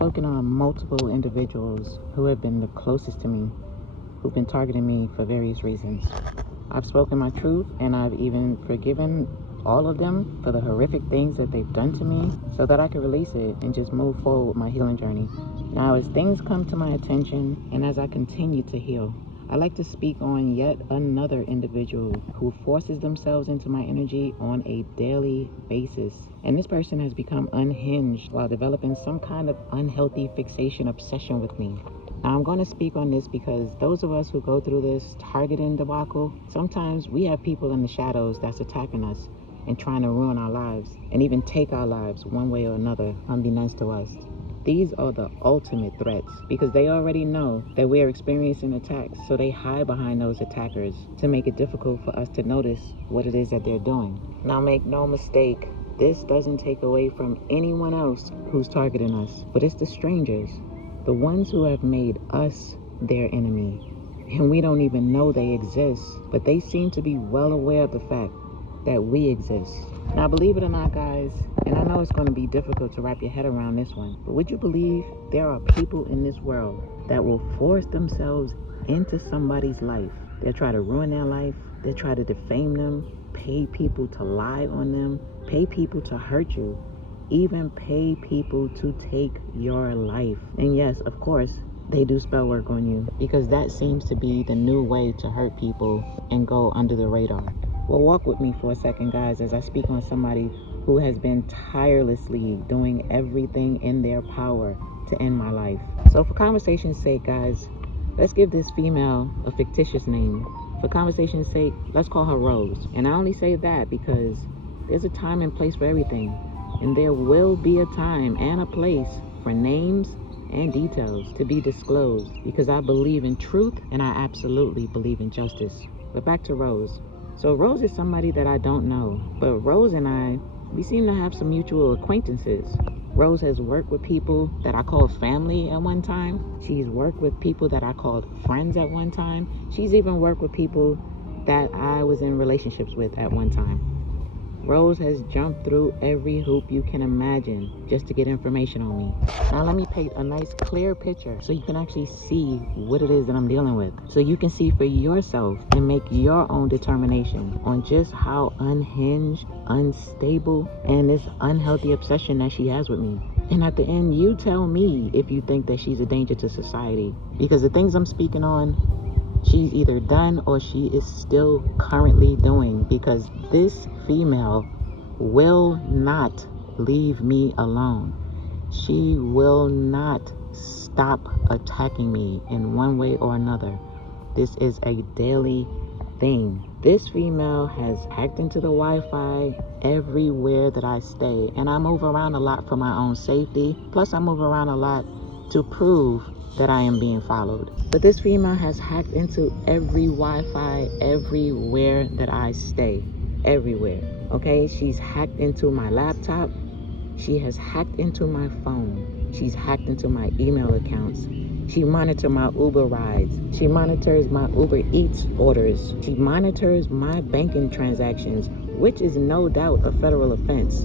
spoken on multiple individuals who have been the closest to me, who've been targeting me for various reasons. I've spoken my truth, and I've even forgiven all of them for the horrific things that they've done to me so that I can release it and just move forward with my healing journey. Now, as things come to my attention and as I continue to heal, I like to speak on yet another individual who forces themselves into my energy on a daily basis. And this person has become unhinged while developing some kind of unhealthy fixation obsession with me. Now, I'm going to speak on this because those of us who go through this targeting debacle, sometimes we have people in the shadows that's attacking us and trying to ruin our lives and even take our lives one way or another, unbeknownst to us. These are the ultimate threats because they already know that we are experiencing attacks, so they hide behind those attackers to make it difficult for us to notice what it is that they're doing. Now, make no mistake, this doesn't take away from anyone else who's targeting us, but it's the strangers, the ones who have made us their enemy. And we don't even know they exist, but they seem to be well aware of the fact that we exist. Now, believe it or not, guys, and I know it's going to be difficult to wrap your head around this one, but would you believe there are people in this world that will force themselves into somebody's life? They'll try to ruin their life. They'll try to defame them, pay people to lie on them, pay people to hurt you, even pay people to take your life. And yes, of course, they do spell work on you because that seems to be the new way to hurt people and go under the radar. Well, walk with me for a second, guys, as I speak on somebody who has been tirelessly doing everything in their power to end my life. So for conversation's sake, guys, let's give this female a fictitious name. For conversation's sake, let's call her Rose. And I only say that because there's a time and place for everything. And there will be a time and a place for names and details to be disclosed because I believe in truth and I absolutely believe in justice. But back to Rose. So Rose is somebody that I don't know, but Rose and I, we seem to have some mutual acquaintances. Rose has worked with people that I called family at one time. She's worked with people that I called friends at one time. She's even worked with people that I was in relationships with at one time. Rose has jumped through every hoop you can imagine just to get information on me. Now let me paint a nice clear picture so you can actually see what it is that I'm dealing with. So you can see for yourself and make your own determination on just how unhinged, unstable, and this unhealthy obsession that she has with me. And at the end, you tell me if you think that she's a danger to society. Because the things I'm speaking on, she's either done or she is still currently doing, because this female will not leave me alone. She will not stop attacking me in one way or another. This is a daily thing. This female has hacked into the Wi-Fi everywhere that I stay, and I move around a lot for my own safety. Plus I move around a lot to prove that I am being followed. But this female has hacked into every Wi-Fi everywhere that I stay. Everywhere. Okay? She's hacked into my laptop. She has hacked into my phone. She's hacked into my email accounts. She monitors my Uber rides. She monitors my Uber Eats orders. She monitors my banking transactions, which is no doubt a federal offense.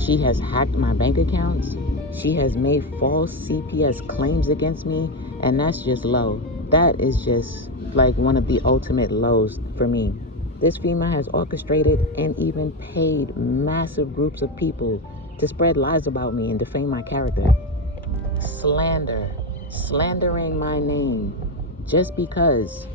She has hacked my bank accounts. She has made false CPS claims against me, and that's just low. That is just like one of the ultimate lows for me. This female has orchestrated and even paid massive groups of people to spread lies about me and defame my character. Slandering my name just because.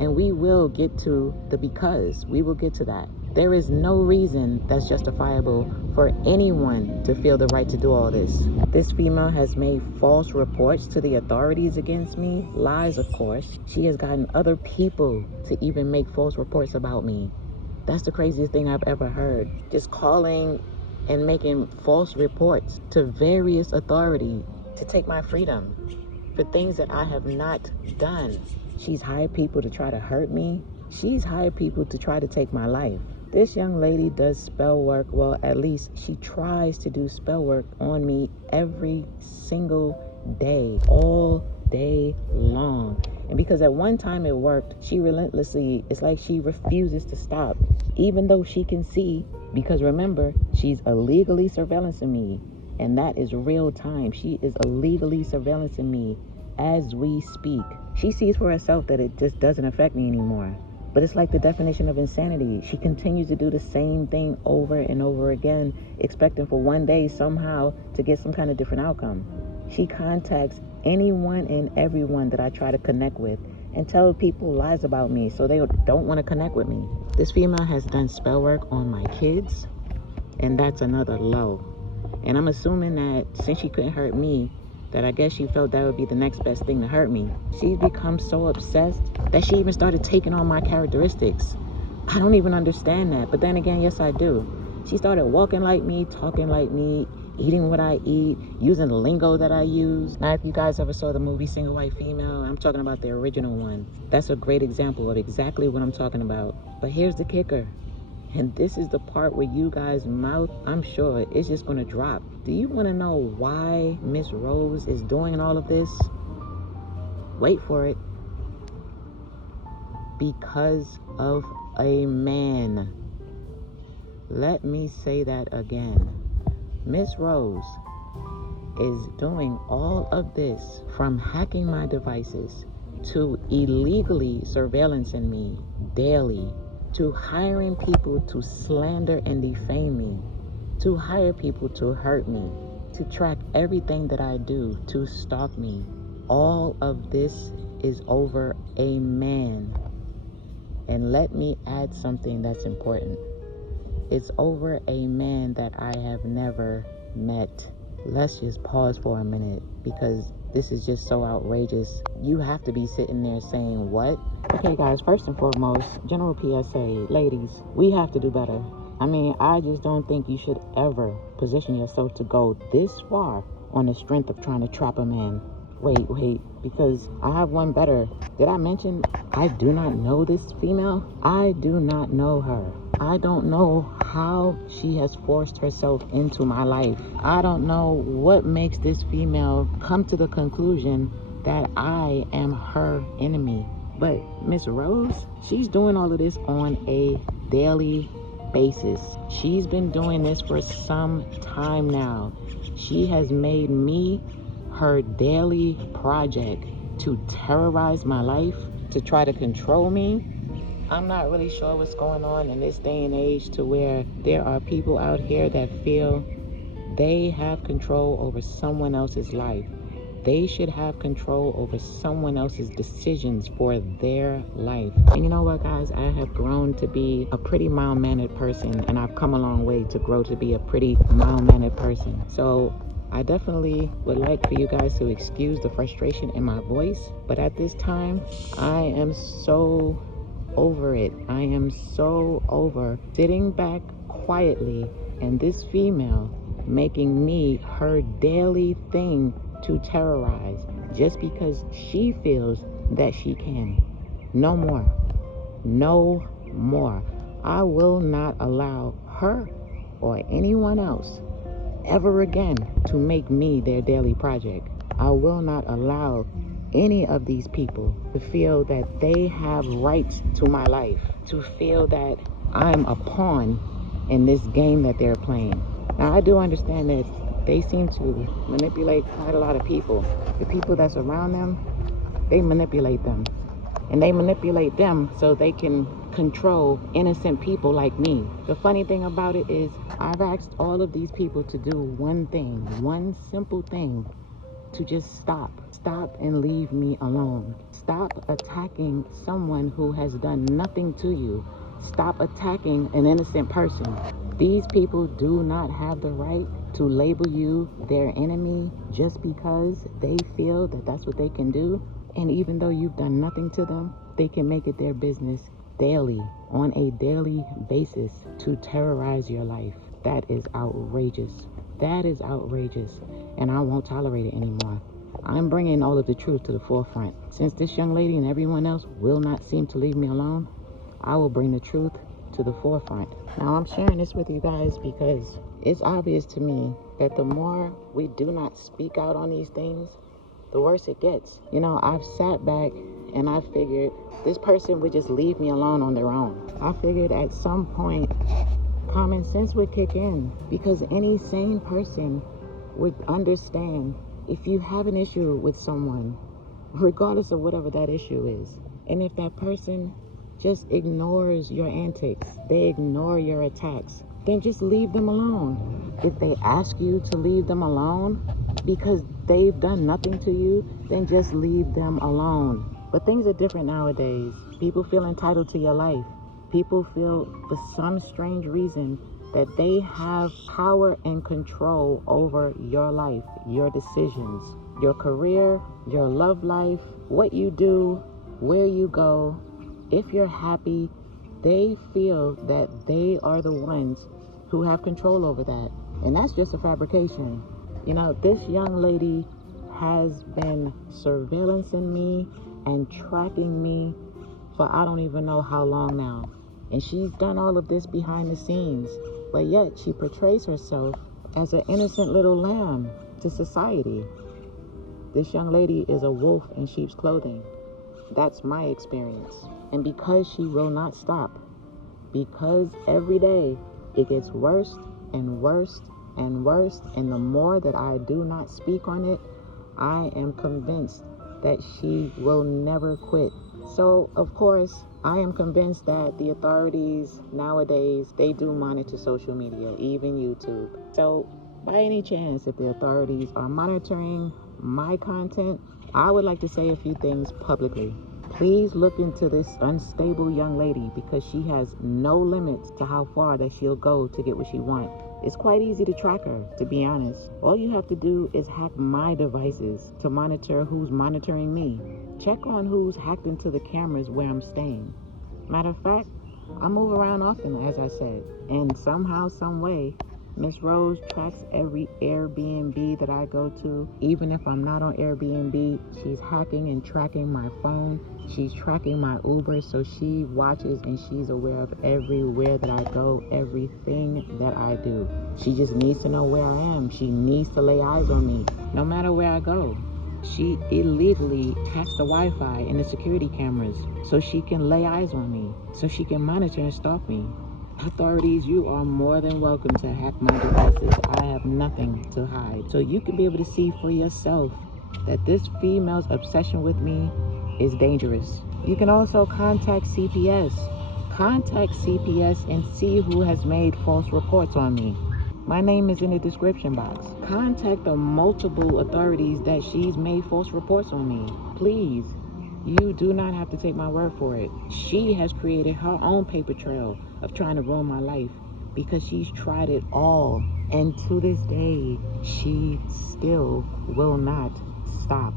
And we will get to the because. We will get to that. There is no reason that's justifiable for anyone to feel the right to do all this. This female has made false reports to the authorities against me. Lies, of course. She has gotten other people to even make false reports about me. That's the craziest thing I've ever heard. Just calling and making false reports to various authorities to take my freedom for things that I have not done. She's hired people to try to hurt me. She's hired people to try to take my life. This young lady does spell work. Well, at least she tries to do spell work on me every single day, all day long. And because at one time it worked, she relentlessly, it's like she refuses to stop, even though she can see, because remember, she's illegally surveillancing me. And that is real time. She is illegally surveillancing me as we speak. She sees for herself that it just doesn't affect me anymore. But it's like the definition of insanity. She continues to do the same thing over and over again, expecting for one day somehow to get some kind of different outcome. She contacts anyone and everyone that I try to connect with and tell people lies about me so they don't want to connect with me. This female has done spell work on my kids, and that's another low. And I'm assuming that since she couldn't hurt me, that I guess she felt that would be the next best thing to hurt me. She's become so obsessed that she even started taking on my characteristics. I don't even understand that, but then again, yes I do. She started walking like me, talking like me, eating what I eat, using the lingo that I use. Now, if you guys ever saw the movie Single White Female, I'm talking about the original one. That's a great example of exactly what I'm talking about. But here's the kicker. And this is the part where you guys' mouth, I'm sure, is just going to drop. Do you want to know why Miss Rose is doing all of this? Wait for it. Because of a man. Let me say that again. Miss Rose is doing all of this, from hacking my devices to illegally surveillancing me daily, to hiring people to slander and defame me, to hire people to hurt me, to track everything that I do, to stalk me. All of this is over a man. And let me add something that's important. It's over a man that I have never met. Let's just pause for a minute, because this is just so outrageous. You have to be sitting there saying, what? Okay, guys, first and foremost, general PSA, ladies, we have to do better. I mean, I just don't think you should ever position yourself to go this far on the strength of trying to trap a man. Wait, because I have one better. Did I mention I do not know this female? I do not know her. I don't know how she has forced herself into my life. I don't know what makes this female come to the conclusion that I am her enemy. But Miss Rose, she's doing all of this on a daily basis. She's been doing this for some time now. She has made me her daily project to terrorize my life, to try to control me. I'm not really sure what's going on in this day and age to where there are people out here that feel they have control over someone else's life. They should have control over someone else's decisions for their life. And you know what, guys? I have grown to be a pretty mild-mannered person, and I've come a long way to grow to be a pretty mild-mannered person. So I definitely would like for you guys to excuse the frustration in my voice, but at this time, I am so over it. I am so over sitting back quietly and this female making me her daily thing to terrorize just because she feels that she can. No more. No more. I will not allow her or anyone else ever again to make me their daily project. I will not allow any of these people to feel that they have rights to my life, to feel that I'm a pawn in this game that they're playing. Now, I do understand that they seem to manipulate quite a lot of people. The people that's around them, they manipulate them. And they manipulate them so they can control innocent people like me. The funny thing about it is I've asked all of these people to do one thing, one simple thing, to just stop and leave me alone. Stop attacking someone who has done nothing to you. Stop attacking an innocent person. These people do not have the right to label you their enemy just because they feel that that's what they can do. And even though you've done nothing to them, they can make it their business daily, on a daily basis, to terrorize your life. That is outrageous. That is outrageous. And I won't tolerate it anymore. I'm bringing all of the truth to the forefront. Since this young lady and everyone else will not seem to leave me alone, I will bring the truth to the forefront. Now, I'm sharing this with you guys because it's obvious to me that the more we do not speak out on these things, the worse it gets. You know, I've sat back and I figured this person would just leave me alone on their own. I figured at some point common sense would kick in, because any sane person would understand if you have an issue with someone, regardless of whatever that issue is, and if that person just ignores your antics, they ignore your attacks, then just leave them alone. If they ask you to leave them alone because they've done nothing to you, then just leave them alone. But things are different nowadays. People feel entitled to your life. People feel, for some strange reason, that they have power and control over your life, your decisions, your career, your love life, what you do, where you go. If you're happy, they feel that they are the ones who have control over that. And that's just a fabrication. You know, this young lady has been surveillancing me and tracking me for I don't even know how long now. And she's done all of this behind the scenes, but yet she portrays herself as an innocent little lamb to society. This young lady is a wolf in sheep's clothing. That's my experience. And because she will not stop, because every day it gets worse and worse and worse, and the more that I do not speak on it, I am convinced that she will never quit. So, of course, I am convinced that the authorities nowadays, they do monitor social media, even YouTube. So, by any chance, if the authorities are monitoring my content, I would like to say a few things publicly. Please look into this unstable young lady, because she has no limits to how far that she'll go to get what she wants. It's quite easy to track her, to be honest. All you have to do is hack my devices to monitor who's monitoring me. Check on who's hacked into the cameras where I'm staying. Matter of fact, I move around often, as I said, and somehow, some way, Miss Rose tracks every Airbnb that I go to. Even if I'm not on Airbnb, she's hacking and tracking my phone. She's tracking my Uber, so she watches and she's aware of everywhere that I go, everything that I do. She just needs to know where I am. She needs to lay eyes on me, no matter where I go. She illegally hacks the Wi-Fi and the security cameras so she can lay eyes on me, so she can monitor and stalk me. Authorities, you are more than welcome to hack my devices. I have nothing to hide. So you can be able to see for yourself that this female's obsession with me is dangerous. You can also contact CPS. Contact CPS and see who has made false reports on me. My name is in the description box. Contact the multiple authorities that she's made false reports on me. Please, you do not have to take my word for it. She has created her own paper trail of trying to ruin my life, because she's tried it all. And to this day, she still will not stop.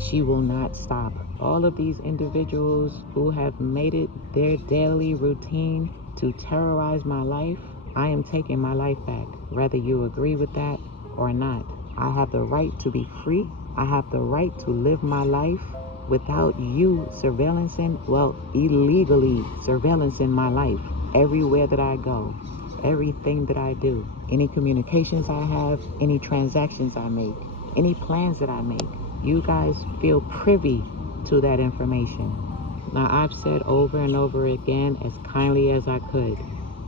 She will not stop. All of these individuals who have made it their daily routine to terrorize my life, I am taking my life back, whether you agree with that or not. I have the right to be free. I have the right to live my life without you illegally surveillancing my life everywhere that I go, everything that I do, any communications I have, any transactions I make, any plans that I make. You guys feel privy to that information. Now, I've said over and over again, as kindly as I could,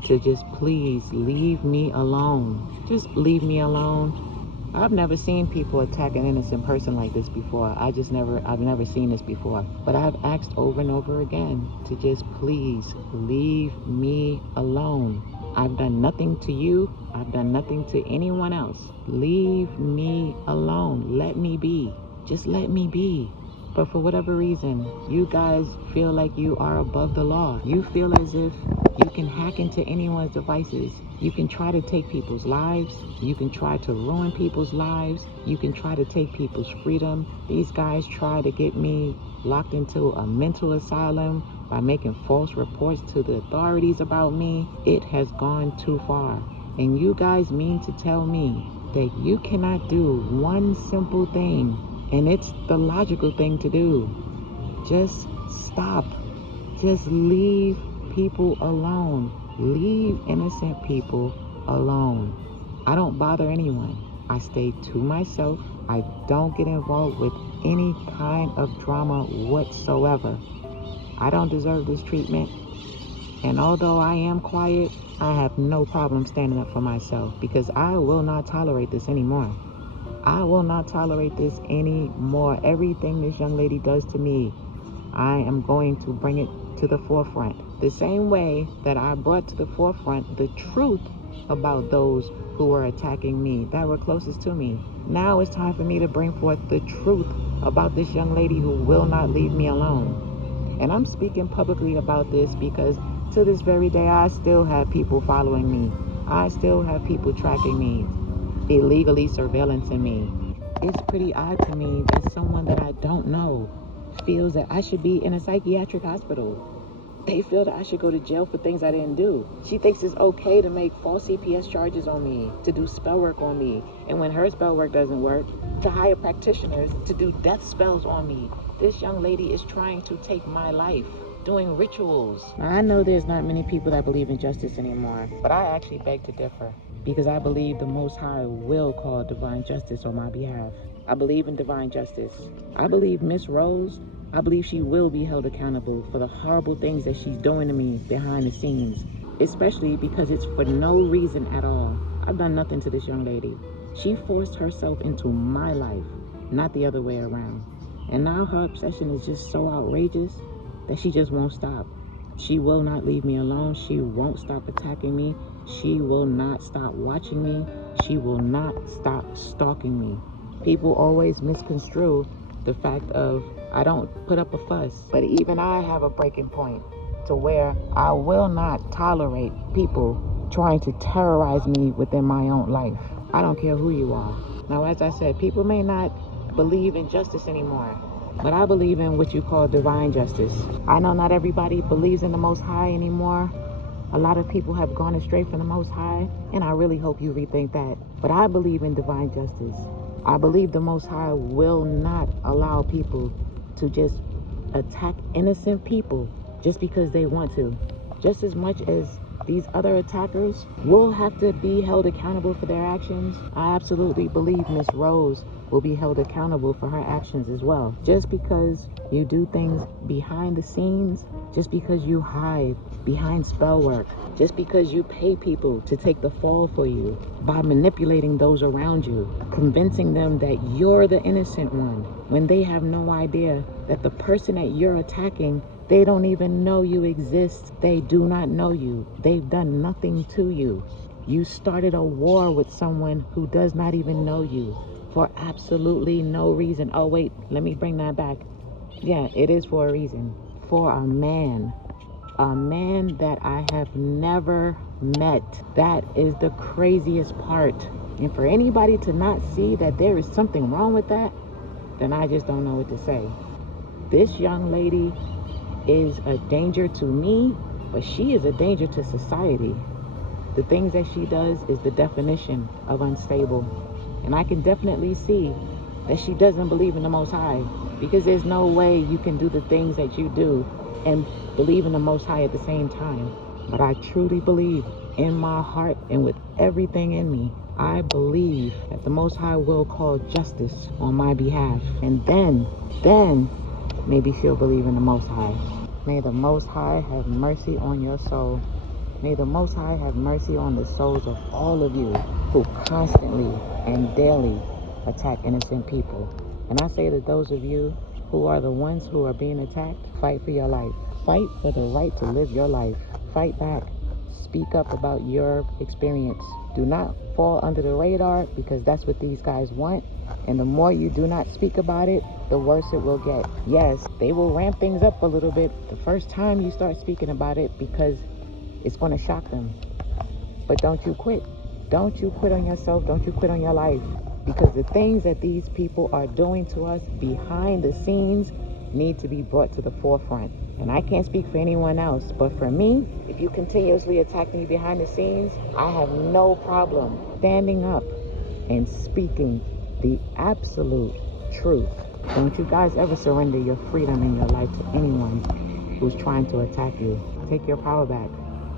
to just please leave me alone. Just leave me alone. I've never seen people attack an innocent person like this before. I've never seen this before. But I've asked over and over again to just please leave me alone. I've done nothing to you. I've done nothing to anyone else. Leave me alone. Let me be. Just let me be. But for whatever reason, you guys feel like you are above the law. You feel as if you can hack into anyone's devices. You can try to take people's lives. You can try to ruin people's lives. You can try to take people's freedom. These guys try to get me locked into a mental asylum by making false reports to the authorities about me. It has gone too far. And you guys mean to tell me that you cannot do one simple thing, and it's the logical thing to do. Just stop. Just leave people alone. Leave innocent people alone. I don't bother anyone. I stay to myself. I don't get involved with any kind of drama whatsoever. I don't deserve this treatment. And although I am quiet, I have no problem standing up for myself because I will not tolerate this anymore. I will not tolerate this anymore. Everything this young lady does to me, I am going to bring it to the forefront. The same way that I brought to the forefront the truth about those who were attacking me, that were closest to me. Now it's time for me to bring forth the truth about this young lady who will not leave me alone. And I'm speaking publicly about this because to this very day, I still have people following me. I still have people tracking me, illegally surveillancing me. It's pretty odd to me that someone that I don't know feels that I should be in a psychiatric hospital. They feel that I should go to jail for things I didn't do. She thinks it's okay to make false CPS charges on me, to do spell work on me. And when her spell work doesn't work, to hire practitioners to do death spells on me. This young lady is trying to take my life, doing rituals. Now, I know there's not many people that believe in justice anymore, but I actually beg to differ because I believe the Most High will call divine justice on my behalf. I believe in divine justice. I believe Miss Rose, I believe she will be held accountable for the horrible things that she's doing to me behind the scenes, especially because it's for no reason at all. I've done nothing to this young lady. She forced herself into my life, not the other way around. And now her obsession is just so outrageous that she just won't stop. She will not leave me alone. She won't stop attacking me. She will not stop watching me. She will not stop stalking me. People always misconstrue the fact of I don't put up a fuss, but even I have a breaking point to where I will not tolerate people trying to terrorize me within my own life. I don't care who you are. Now, as I said, people may not believe in justice anymore, but I believe in what you call divine justice. I know not everybody believes in the Most High anymore. A lot of people have gone astray from the Most High, and I really hope you rethink that. But I believe in divine justice. I believe the Most High will not allow people to just attack innocent people just because they want to. Just as much as these other attackers will have to be held accountable for their actions, I absolutely believe Miss Rose will be held accountable for her actions as well. Just because you do things behind the scenes, just because you hide behind spell work, just because you pay people to take the fall for you by manipulating those around you, convincing them that you're the innocent one when they have no idea that the person that you're attacking, they don't even know you exist. They do not know you. They've done nothing to you. You started a war with someone who does not even know you for absolutely no reason. Oh, wait, let me bring that back. Yeah, it is for a reason. For a man that I have never met. That is the craziest part. And for anybody to not see that there is something wrong with that, then I just don't know what to say. This young lady is a danger to me, but she is a danger to society. The things that she does is the definition of unstable. And I can definitely see that she doesn't believe in the Most High, because there's no way you can do the things that you do and believe in the Most High at the same time. But I truly believe in my heart and with everything in me, I believe that the Most High will call justice on my behalf. And then maybe she'll believe in the Most High. May the Most High have mercy on your soul. May the Most High have mercy on the souls of all of you who constantly and daily attack innocent people. And I say to those of you who are the ones who are being attacked, fight for your life. Fight for the right to live your life. Fight back. Speak up about your experience. Do not fall under the radar, because that's what these guys want. And the more you do not speak about it, the worse it will get. Yes, they will ramp things up a little bit the first time you start speaking about it, because it's going to shock them. But don't you quit. Don't you quit on yourself. Don't you quit on your life. Because the things that these people are doing to us behind the scenes need to be brought to the forefront. And I can't speak for anyone else, but for me, if you continuously attack me behind the scenes, I have no problem standing up and speaking the absolute truth. Don't you guys ever surrender your freedom and your life to anyone who's trying to attack you. Take your power back,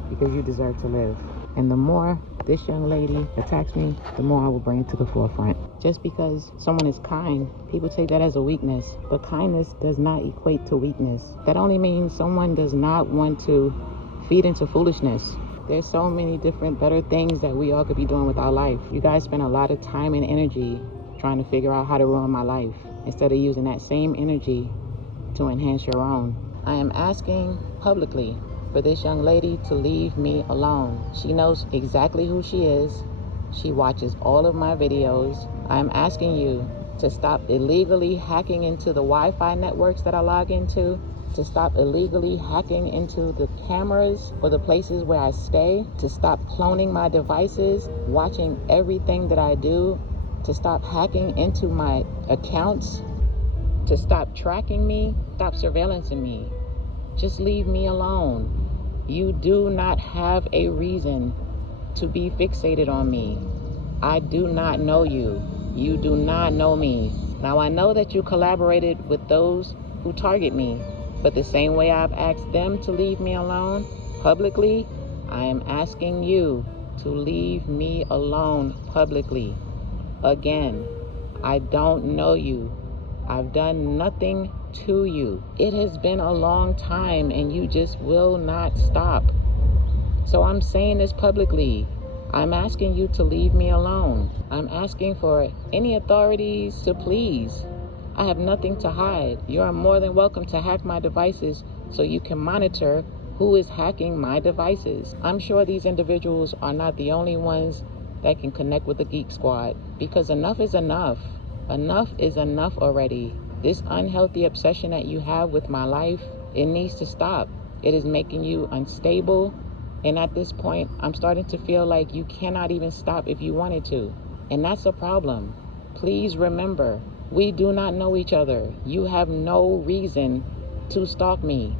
because you deserve to live. And the more this young lady attacks me, the more I will bring it to the forefront. Just because someone is kind, people take that as a weakness, but kindness does not equate to weakness. That only means someone does not want to feed into foolishness. There's so many different better things that we all could be doing with our life. You guys spend a lot of time and energy trying to figure out how to ruin my life instead of using that same energy to enhance your own. I am asking publicly for this young lady to leave me alone. She knows exactly who she is. She watches all of my videos. I am asking you to stop illegally hacking into the Wi-Fi networks that I log into, to stop illegally hacking into the cameras or the places where I stay, to stop cloning my devices, watching everything that I do, to stop hacking into my accounts, to stop tracking me, stop surveillancing me. Just leave me alone. You do not have a reason to be fixated on me. I do not know you. You do not know me. Now I know that you collaborated with those who target me, but the same way I've asked them to leave me alone publicly, I am asking you to leave me alone publicly. Again, I don't know you. I've done nothing to you. It has been a long time and you just will not stop. So I'm saying this publicly. I'm asking you to leave me alone. I'm asking for any authorities to please. I have nothing to hide. You are more than welcome to hack my devices so you can monitor who is hacking my devices. I'm sure these individuals are not the only ones that can connect with the Geek Squad, because enough is enough. Enough is enough already. This unhealthy obsession that you have with my life, it needs to stop. It is making you unstable. And at this point, I'm starting to feel like you cannot even stop if you wanted to. And that's a problem. Please remember, we do not know each other. You have no reason to stalk me.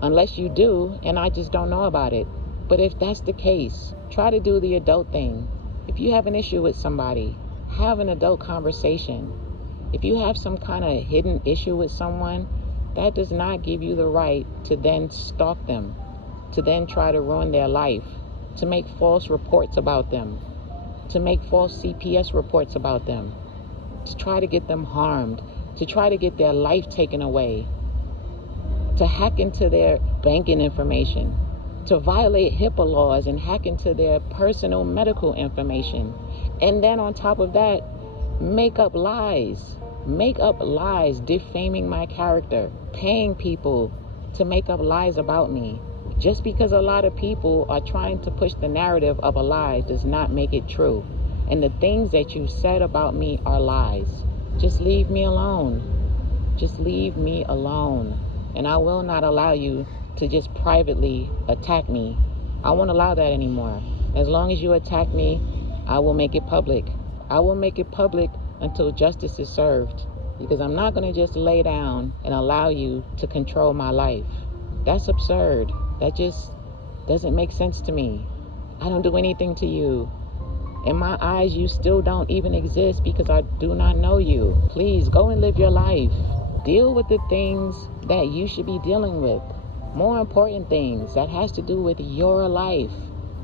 Unless you do, and I just don't know about it. But if that's the case, try to do the adult thing. If you have an issue with somebody, have an adult conversation. If you have some kind of hidden issue with someone, that does not give you the right to then stalk them, to then try to ruin their life, to make false reports about them, to make false CPS reports about them, to try to get them harmed, to try to get their life taken away, to hack into their banking information, to violate HIPAA laws and hack into their personal medical information. And then on top of that, make up lies, defaming my character, paying people to make up lies about me. Just because a lot of people are trying to push the narrative of a lie does not make it true. And the things that you said about me are lies. Just leave me alone. Just leave me alone. And I will not allow you to just privately attack me. I won't allow that anymore. As long as you attack me, I will make it public. I will make it public until justice is served. Because I'm not going to just lay down and allow you to control my life. That's absurd. That just doesn't make sense to me. I don't do anything to you. In my eyes, you still don't even exist because I do not know you. Please go and live your life. Deal with the things that you should be dealing with. More important things that has to do with your life.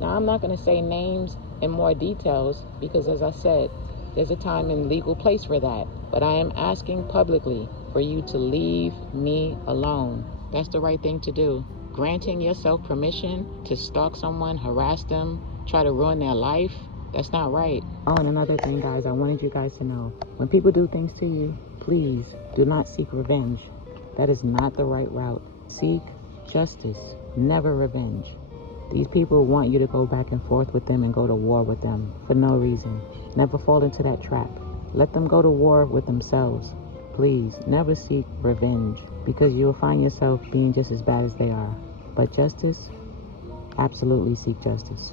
Now, I'm not going to say names and more details because, as I said, there's a time and legal place for that. But I am asking publicly for you to leave me alone. That's the right thing to do. Granting yourself permission to stalk someone, harass them, try to ruin their life, that's not right. Oh, and another thing, guys, I wanted you guys to know, when people do things to you, please do not seek revenge. That is not the right route. Seek justice, never revenge. These people want you to go back and forth with them and go to war with them for no reason. Never fall into that trap. Let them go to war with themselves. Please, never seek revenge because you'll find yourself being just as bad as they are. But justice, absolutely seek justice.